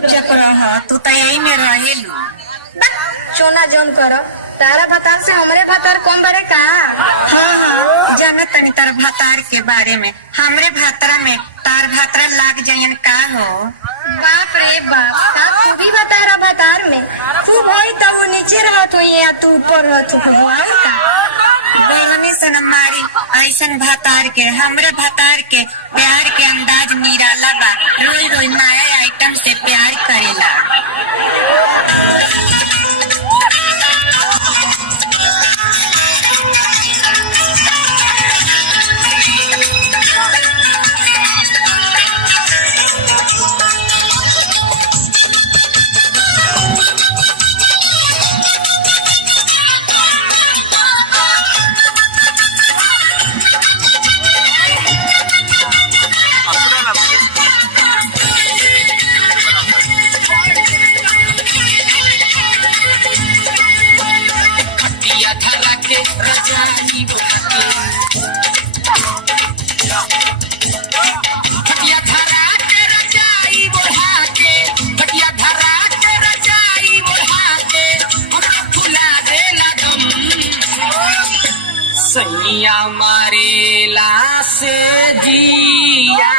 चुपचाप रह, तू तो यही में रहेलू। चोना जोन कर तारा भतार से हमरे भतार कौन बड़े का। हाँ जाना तनी तार भातार के बारे में। हमरे भातरा में तार भातरा लाग जायन का हो। बाप रे बाप, का तू भी भतारा भतार में तू भाई तो वो नीचे रहत हो या तू ऊपर रहत हो भगवान का। बेहमी से न मारी ऐसन भातार के। हमरे भातार के प्यार के अंदाज निराला बा। रोई रोई नया आइटम से प्यार करेला। सैया मारेला से जिया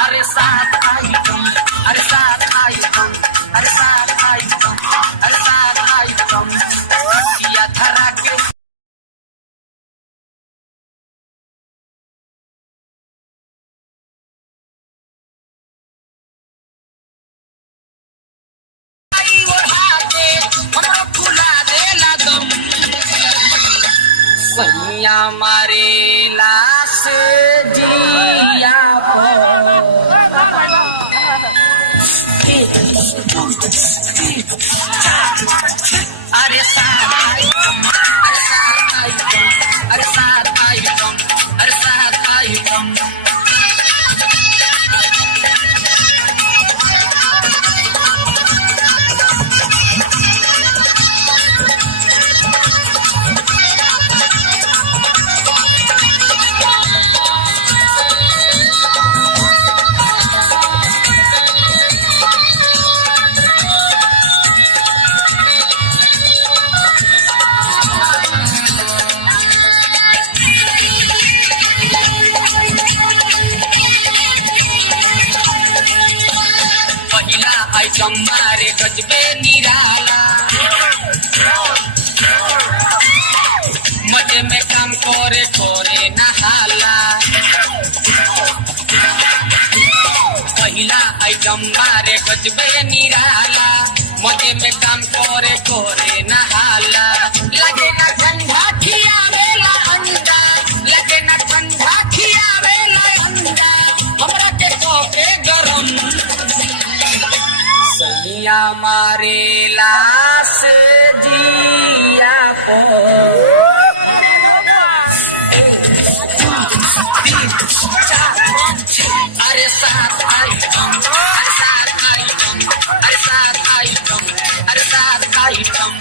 अरे साथ आइटम, अरे साथ आइटम, अरे साथ आइटम, अरे साथ आइटम या धरा के सैया मारेला से जिया अरे साथ आइटम, अरे साथ आइटम, अरे साथ आइटम, अरे साथ आइटम आइटम मारे गजबे निराला, मजे में काम करे करे नहाला। पहला आइटम मारे गजबे निराला, मजे में काम करे करे नहाला। लगे ना ठंडा खियावेला अंडा, लगे ना ठंडा खियावेला अंडा, हमरा के कोके गरम सैया मारेला से जिया पो अरे साथ आइटम, अरे साथ आइटम, अरे साथ आइटम, अरे साथ आइटम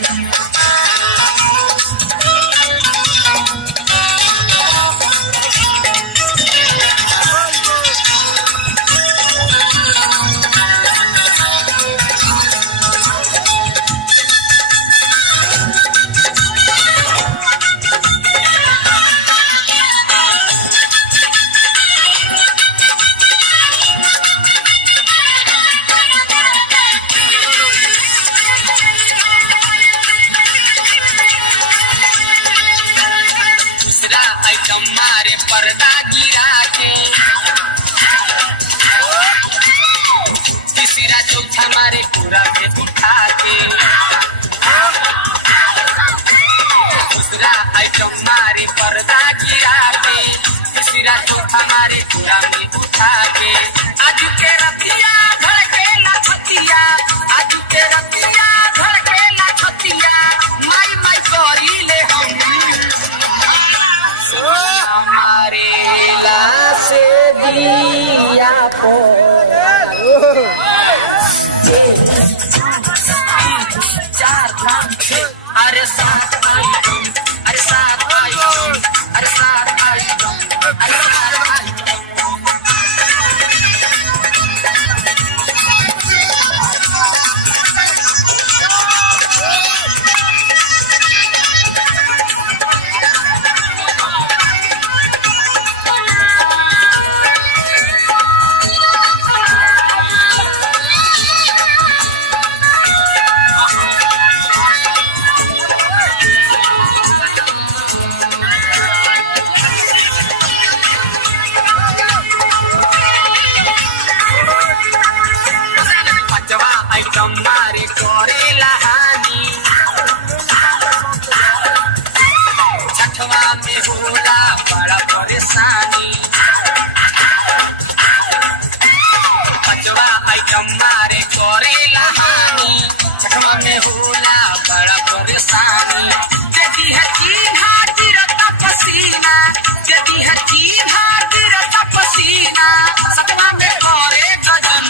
आइटम मारे पर्दा गिरा के, तीसरा चौथा मारे पूरा में उठा के, दूसरा आइटम मारे पर्दा गिरा के, तीसरा चौथा मारे पूरा में उठा के। आज के रतिया धड़केला छतिया, आज के रतिया धड़केला छतिया, माई माई करी ले हम हमारे लाशे दिया को चार पाँच छः अरे सात आइटम, अरे सात आइटम, अरे सात परेशानी पचवा आइटम मारे करे लहानी छठवा में होला बड़ा परेशानी यदि है चीन्हा गिरता पसीना यदि है चीन्हा गिरता पसीना सपना में करे गजन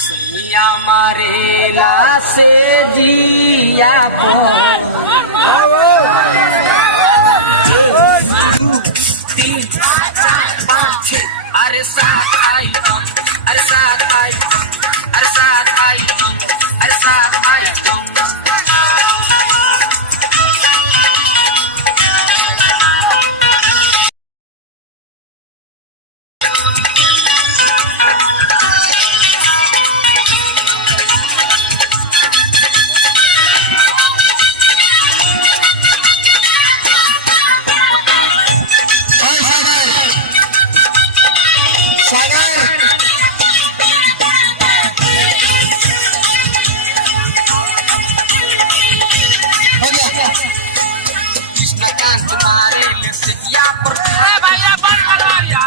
सिया मारेला से जिया पर अरे सात आइटम अरे सात आइटम अरे सात आइटम अरे सात आइटम कृष्णकांत मारे ले सिया पर भैया बंद करवाया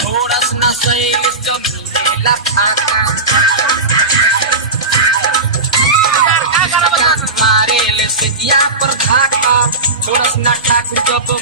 छोड़स न सैल जमीला फाका कृष्णकांत मारे ले सिया पर धाका छोड़स न ठाकुर जब